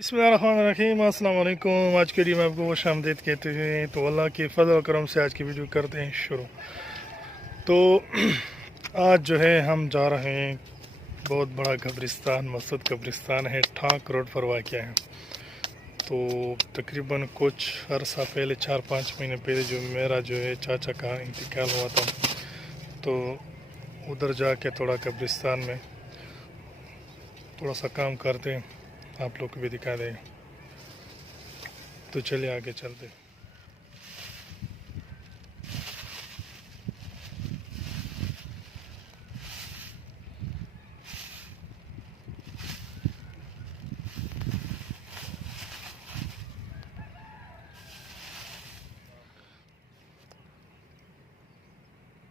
बिस्मिल्लाहिर्रहमानिर्रहीम, अस्सलाम वालेकुम। आज के लिए मैं आपको खुश आमदीद कहते हैं। तो अल्लाह के फजल और करम से आज की वीडियो करते हैं शुरू। तो आज जो है हम जा रहे हैं बहुत बड़ा कब्रिस्तान, मसद कब्रिस्तान है, ठाक रोड पर वाक़या है। तो तकरीबन कुछ अरसा पहले 4-5 महीने पहले जो मेरा जो है चाचा का इंतकाल हुआ था, तो उधर जाके थोड़ा कब्रिस्तान में थोड़ा सा काम करते हैं, आप लोग को भी दिखा दें। तो चलिए आगे चलते।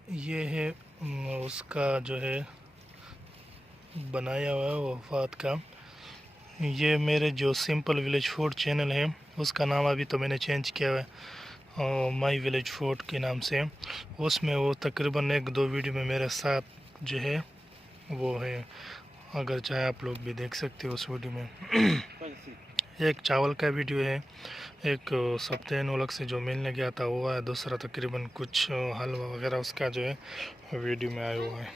ये है उसका जो है बनाया हुआ वफात का। ये मेरे जो सिंपल विलेज फूड चैनल है उसका नाम अभी तो मैंने चेंज किया है माई विलेज फूड के नाम से। उसमें वो तकरीबन 1-2 वीडियो में मेरे साथ जो है वो है, अगर चाहे आप लोग भी देख सकते हो उस वीडियो में। एक चावल का वीडियो है, एक सप्ताह उलग से जो मिलने गया था वो है, दूसरा तकरीबन कुछ हलवा वगैरह उसका जो है वीडियो में आया हुआ है।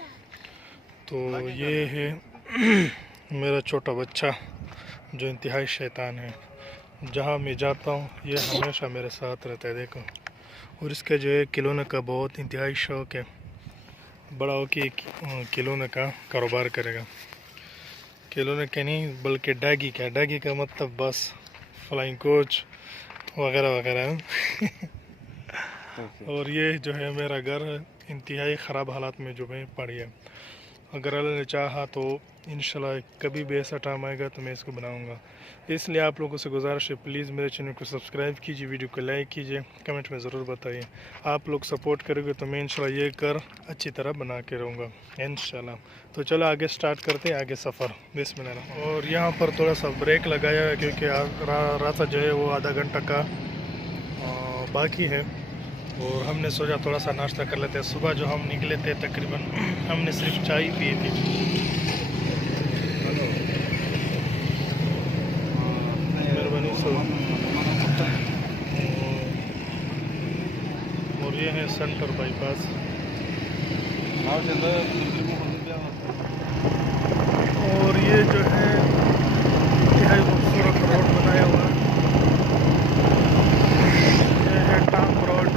तो ये है मेरा छोटा बच्चा जो इंतहाई शैतान है। जहाँ मैं जाता हूँ ये हमेशा मेरे साथ रहता है, देखो। और इसका जो है खिलौने का बहुत इंतहाई शौक़ है, बड़ा हो के खिलौने का कारोबार करेगा। खिलौने के नहीं बल्कि डैगी का मतलब बस फ्लाइंग कोच वगैरह वगैरह। और ये जो है मेरा घर इंतहाई ख़राब हालात में जो है पड़ी है। अगर अल्लाह ने चाहा तो इंशाल्लाह कभी भी ऐसा टाइम आएगा तो मैं इसको बनाऊंगा। इसलिए आप लोगों से गुजारिश है, प्लीज़ मेरे चैनल को सब्सक्राइब कीजिए, वीडियो को लाइक कीजिए, कमेंट में ज़रूर बताइए। आप लोग सपोर्ट करोगे तो मैं इंशाल्लाह ये कर अच्छी तरह बना के रहूँगा इंशाल्लाह। तो चलो आगे स्टार्ट करते हैं आगे सफ़र। बिस्मिल्लाह। और यहाँ पर थोड़ा सा ब्रेक लगाया है क्योंकि रास्ता जो है वो आधा घंटा का बाकी है और हमने सोचा थोड़ा सा नाश्ता कर लेते हैं। सुबह जो हम निकले थे तकरीबन हमने सिर्फ चाय पी थी। मेहरबानी से। और ये है सेंटर बाईपास। और ये जो है इंतहाई खूबसूरत रोड बनाया हुआ है, ये है टांग रोड।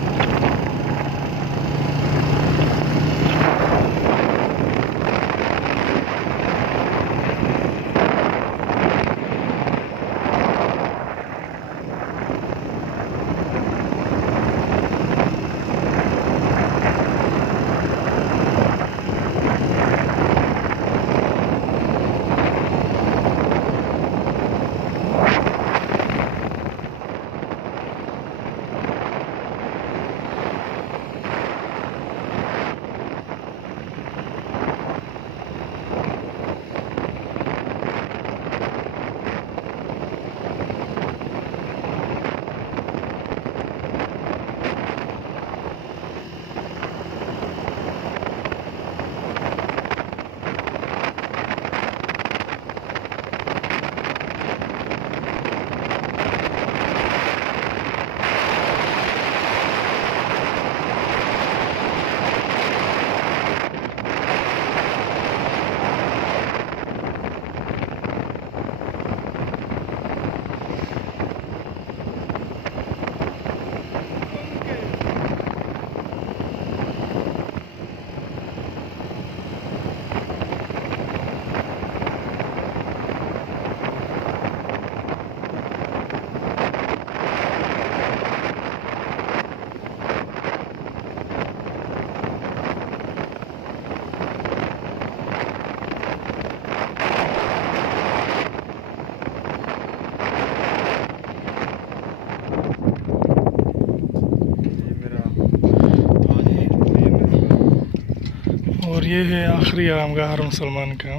और ये है आखिरी आरामगाह हर मुसलमान का।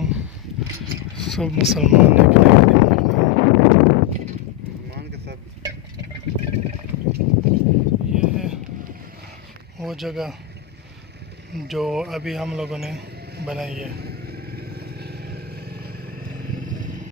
सब मुसलमान ये है वो जगह जो अभी हम लोगों ने बनाई है।